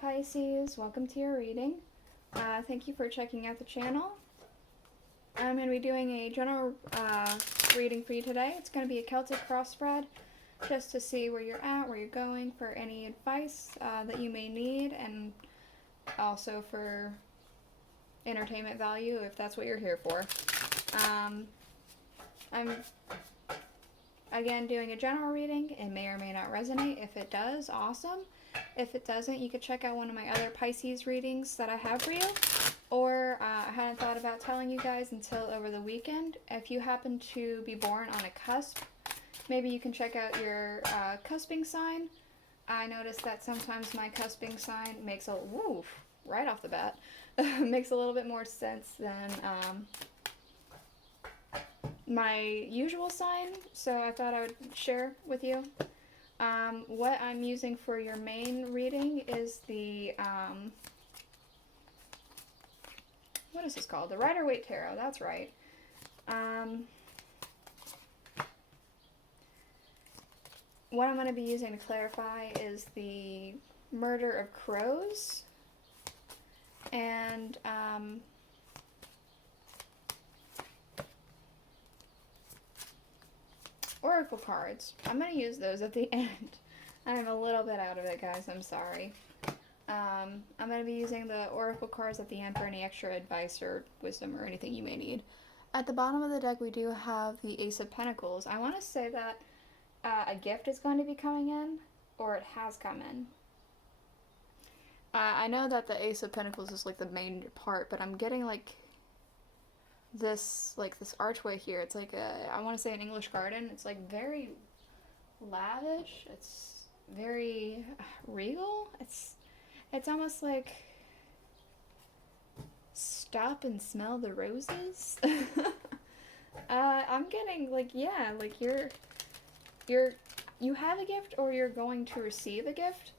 Pisces, welcome to your reading. Thank you for checking out the channel. I'm going to be doing a general reading for you today. It's going to be a Celtic cross spread, just to see where you're at, where you're going, for any advice that you may need, and also for entertainment value if that's what you're here for. I'm again doing a general reading. It may or may not resonate. If it does, awesome. If it doesn't, you could check out one of my other Pisces readings that I have for you. Or I hadn't thought about telling you guys until over the weekend. If you happen to be born on a cusp, maybe you can check out your cusping sign. I noticed that sometimes my cusping sign makes a, woof, right off the bat, makes a little bit more sense than my usual sign. So I thought I would share with you. What I'm using for your main reading is the, what is this called? The Rider-Waite Tarot, that's right. What I'm going to be using to clarify is the Murder of Crows, and, Oracle cards. I'm going to use those at the end. I'm a little bit out of it, guys. I'm sorry. I'm going to be using the Oracle cards at the end for any extra advice or wisdom or anything you may need. At the bottom of the deck, we do have the Ace of Pentacles. I want to say that a gift is going to be coming in, or it has come in. I know that the Ace of Pentacles is like the main part, but I'm getting like this archway here. It's like I want to say an English garden. It's like very lavish. It's very regal. It's almost like stop and smell the roses. I'm getting like, yeah, like you have a gift, or you're going to receive a gift.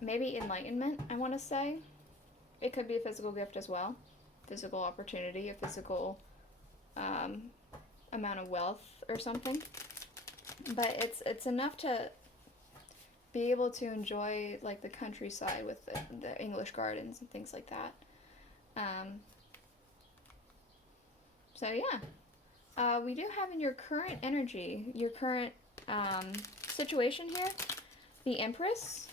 Maybe enlightenment, I want to say. It could be a physical gift as well. Physical opportunity, a physical amount of wealth or something. But it's enough to be able to enjoy like the countryside with the English gardens and things like that. So yeah, we do have in your current energy, your current situation here, the Empress.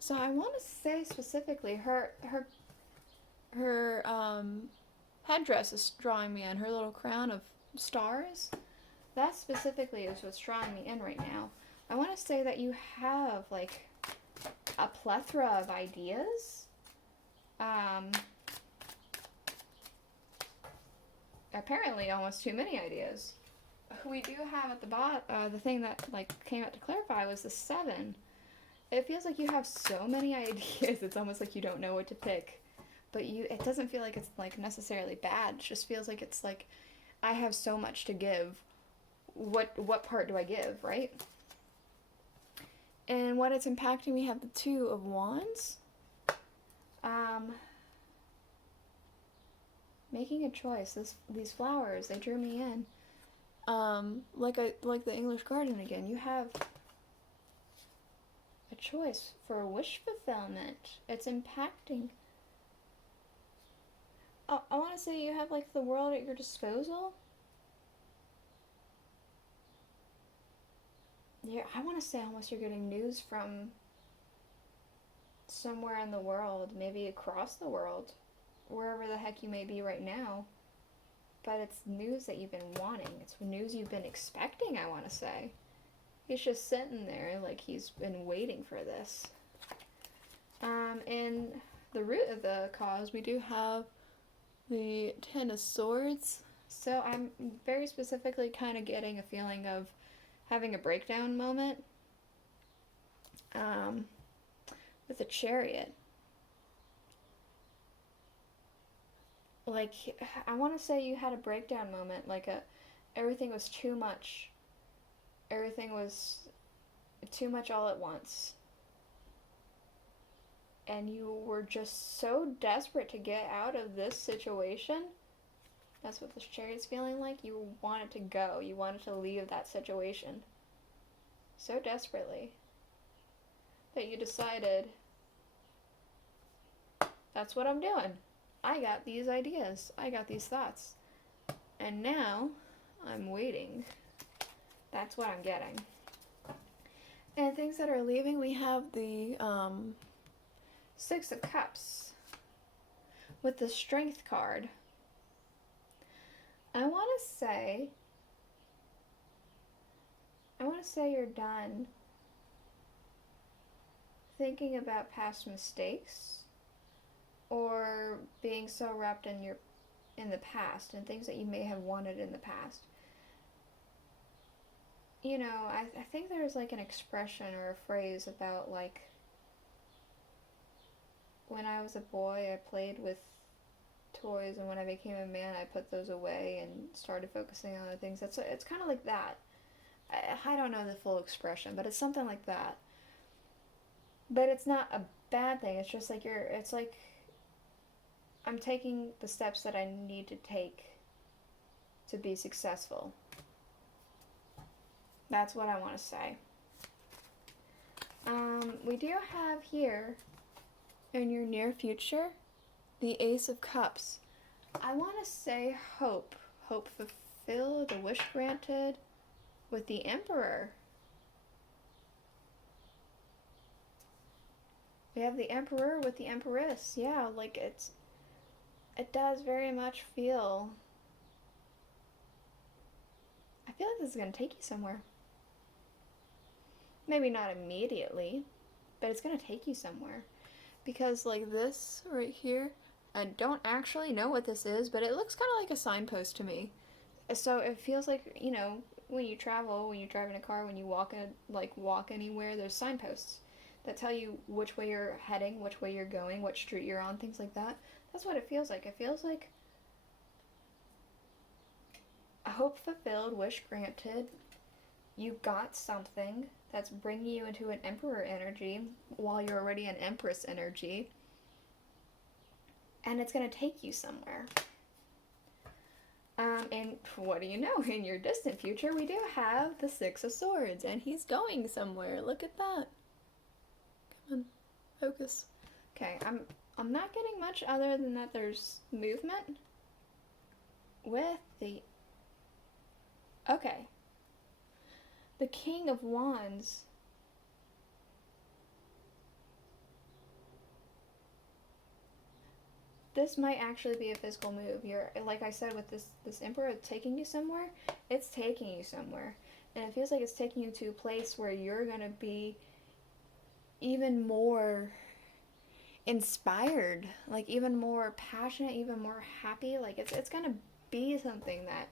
So I want to say specifically, her headdress is drawing me in, her little crown of stars. That specifically is what's drawing me in right now. I want to say that you have like a plethora of ideas. Apparently almost too many ideas. We do have at the bottom, the thing that like came out to clarify was the 7. It feels like you have so many ideas, it's almost like you don't know what to pick. But it doesn't feel like it's like necessarily bad. It just feels like it's like, I have so much to give. What part do I give, right? And what it's impacting, we have the 2 of Wands. Making a choice. These flowers, they drew me in. Like the English garden again, you have a choice for wish fulfillment. It's impacting. I want to say you have like the world at your disposal. Yeah, I want to say almost you're getting news from somewhere in the world, maybe across the world, wherever the heck you may be right now. But it's news that you've been wanting. It's news you've been expecting, I want to say. He's just sitting there like he's been waiting for this. In the root of the cause, we do have the 10 of Swords. So I'm very specifically kind of getting a feeling of having a breakdown moment with the Chariot. Like, I want to say you had a breakdown moment, like everything was too much. Everything was too much all at once. And you were just so desperate to get out of this situation. That's what this Chariot's feeling like. You wanted to go. You wanted to leave that situation. So desperately. that you decided, that's what I'm doing. I got these ideas. I got these thoughts. And now I'm waiting. That's what I'm getting. And things that are leaving, we have the Six of Cups with the Strength card. I want to say you're done thinking about past mistakes or being so wrapped in the past and things that you may have wanted in the past. You know, I think there's like an expression or a phrase about like, when I was a boy, I played with toys, and when I became a man, I put those away and started focusing on other things. It's kind of like that. I don't know the full expression, but it's something like that. But it's not a bad thing. It's just like it's like I'm taking the steps that I need to take to be successful. That's what I want to say. We do have here, in your near future, the Ace of Cups. I want to say hope. Hope fulfilled, a wish granted, with the Emperor. We have the Emperor with the Empress. Yeah, like it does very much feel, I feel like this is going to take you somewhere. Maybe not immediately, but it's going to take you somewhere. Because like this right here, I don't actually know what this is, but it looks kind of like a signpost to me. So it feels like, you know, when you travel, when you drive in a car, when you walk anywhere, there's signposts that tell you which way you're heading, which way you're going, what street you're on, things like that. That's what it feels like. It feels like a hope fulfilled, wish granted. You got something that's bringing you into an Emperor energy while you're already an Empress energy. And it's going to take you somewhere. And what do you know? In your distant future, we do have the Six of Swords, and he's going somewhere. Look at that. Come on, focus. Okay, I'm not getting much other than that there's movement with the... Okay. The King of Wands. This might actually be a physical move. You're, like I said, with this Emperor taking you somewhere, it's taking you somewhere. And it feels like it's taking you to a place where you're going to be even more inspired, like even more passionate, even more happy. Like it's going to be something that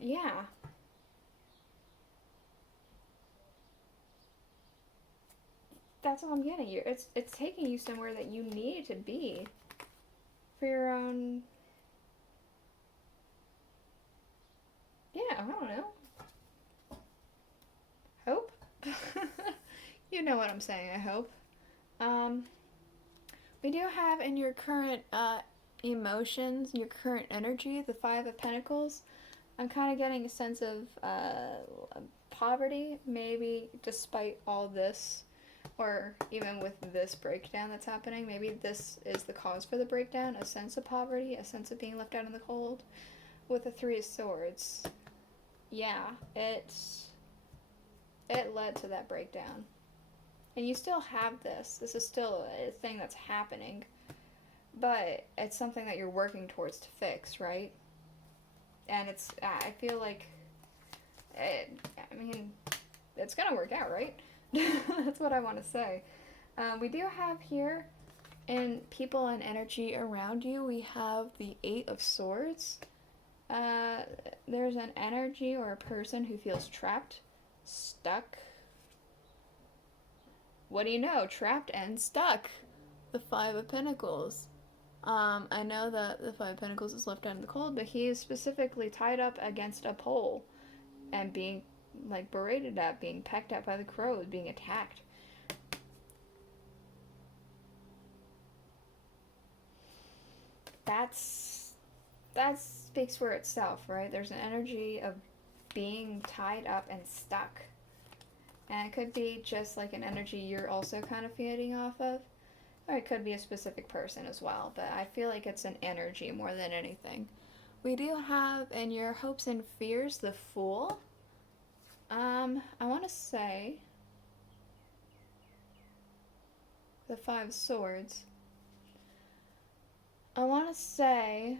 yeah. That's all I'm getting. It's taking you somewhere that you need to be for your own. Yeah, I don't know. Hope. You know what I'm saying. I hope. We do have in your current emotions, your current energy, the Five of Pentacles. I'm kind of getting a sense of poverty, maybe despite all this. Or even with this breakdown that's happening, maybe this is the cause for the breakdown, a sense of poverty, a sense of being left out in the cold. With the Three of Swords, yeah, it led to that breakdown. And you still have this. This is still a thing that's happening. But it's something that you're working towards to fix, right? And I feel like, it's gonna work out, right? That's what I want to say. We do have here, in people and energy around you, we have the Eight of Swords. There's an energy or a person who feels trapped, stuck. What do you know? Trapped and stuck. The Five of Pentacles. I know that the Five of Pentacles is left out in the cold, but he is specifically tied up against a pole and being like berated at, being pecked at by the crows, being attacked. That speaks for itself, right? There's an energy of being tied up and stuck. And it could be just like an energy you're also kind of feeding off of. Or it could be a specific person as well. But I feel like it's an energy more than anything. We do have in your hopes and fears the Fool. I want to say the Five Swords. I want to say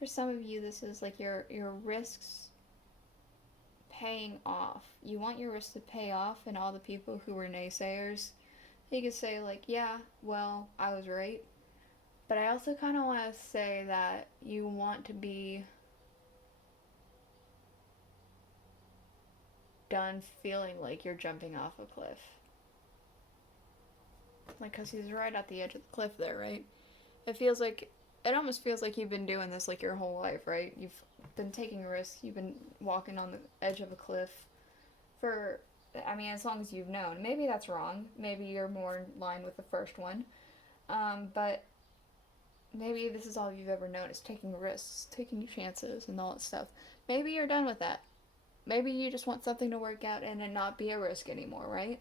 for some of you this is like your risks paying off. You want your risks to pay off, and all the people who were naysayers, you could say like, yeah, well, I was right. But I also kind of want to say that you want to be done feeling like you're jumping off a cliff. Like, because he's right at the edge of the cliff there, right? It almost feels like you've been doing this like your whole life, right? You've been taking risks, you've been walking on the edge of a cliff for, I mean, as long as you've known. Maybe that's wrong. Maybe you're more in line with the first one. But maybe this is all you've ever known, is taking risks, taking chances, and all that stuff. Maybe you're done with that. Maybe you just want something to work out and it not be a risk anymore, right?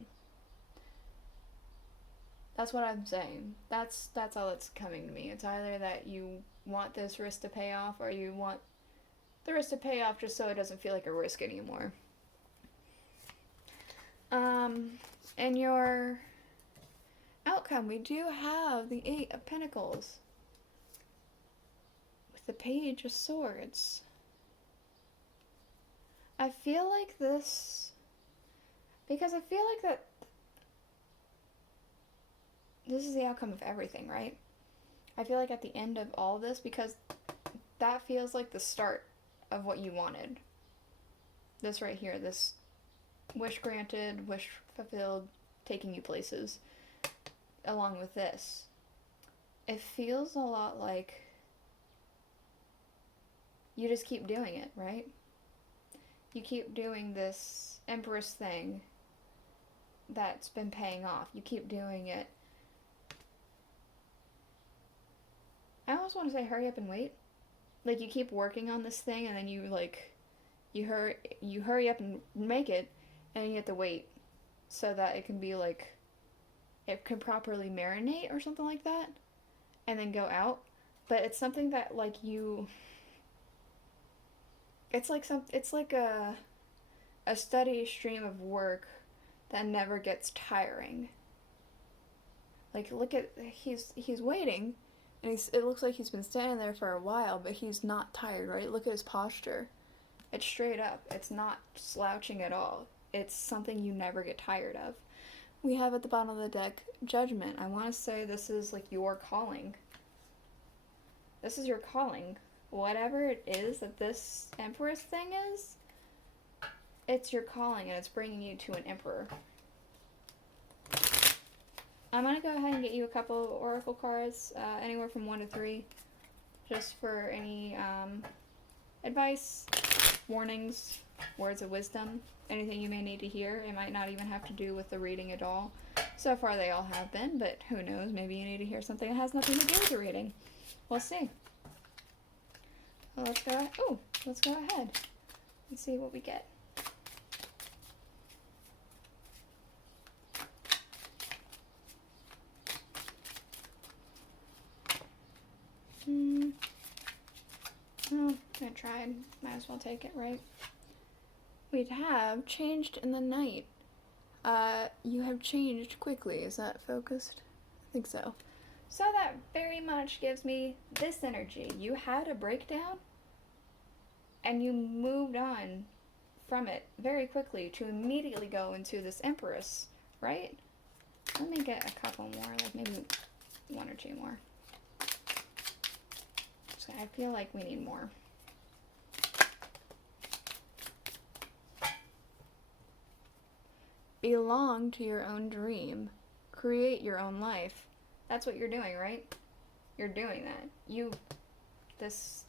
That's what I'm saying. That's all that's coming to me. It's either that you want this risk to pay off, or you want the risk to pay off just so it doesn't feel like a risk anymore. And your outcome, we do have the Eight of Pentacles with the Page of Swords. I feel like this, because I feel like that this is the outcome of everything, right? I feel like at the end of all of this, because that feels like the start of what you wanted. This right here, this wish granted, wish fulfilled, taking you places, along with this. It feels a lot like you just keep doing it, right? You keep doing this Empress thing that's been paying off. You keep doing it. I almost want to say hurry up and wait. Like, you keep working on this thing, and then you hurry up and make it, and you have to wait so that it can be like, it can properly marinate or something like that, and then go out. But it's something that like it's like a steady stream of work that never gets tiring. Like, look at, he's waiting, and it looks like he's been standing there for a while, but he's not tired, right? Look at his posture. It's straight up. It's not slouching at all. It's something you never get tired of. We have at the bottom of the deck, Judgment. I want to say this is like your calling. This is your calling. Whatever it is that this Empress thing is, it's your calling, and it's bringing you to an Emperor. I'm going to go ahead and get you a couple oracle cards, anywhere from 1 to 3, just for any advice, warnings, words of wisdom, anything you may need to hear. It might not even have to do with the reading at all. So far they all have been, but who knows, maybe you need to hear something that has nothing to do with the reading. We'll see. Well, let's go ahead and see what we get. Oh, I tried. Might as well take it, right? We'd have changed in the night. You have changed quickly. Is that focused? I think so. So that very much gives me this energy. You had a breakdown, and you moved on from it very quickly to immediately go into this Empress, right? Let me get a couple more, like maybe 1 or 2 more. So I feel like we need more. Belong to your own dream. Create your own life. That's what you're doing, right? You're doing that. This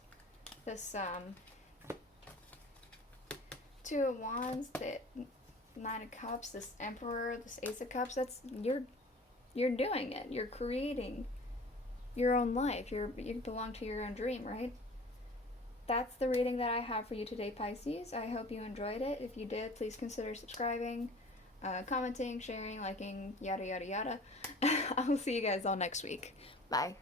Two of Wands, the Nine of Cups, this Emperor, this Ace of Cups, you're doing it. You're creating your own life. You belong to your own dream, right? that's the reading that I have for you today, Pisces. I hope you enjoyed it. If you did, please consider subscribing, commenting, sharing, liking, yada yada yada. I'll see you guys all next week. Bye.